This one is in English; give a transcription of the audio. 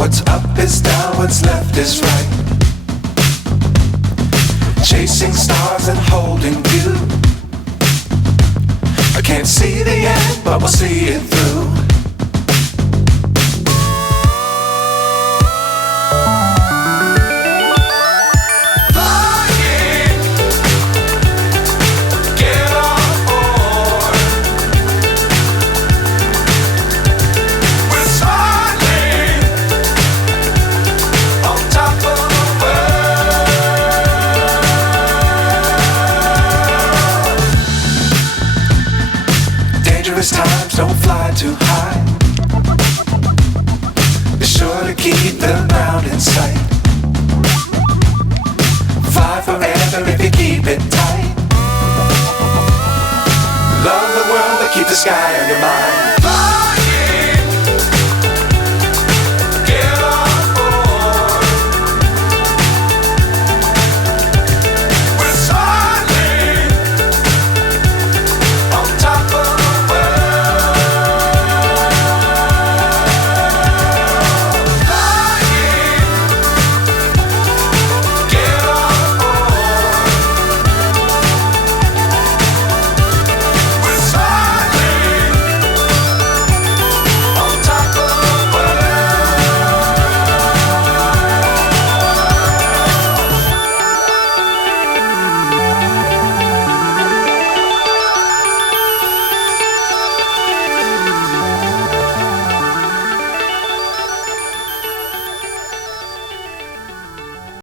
What's up is down, what's left is right. Chasing stars and holding you. I can't see the end, but we'll see it through. Dangerous times, don't fly too high. Be sure to keep the ground in sight. Fly forever if you keep it tight. Love the world, but keep the sky on your mind.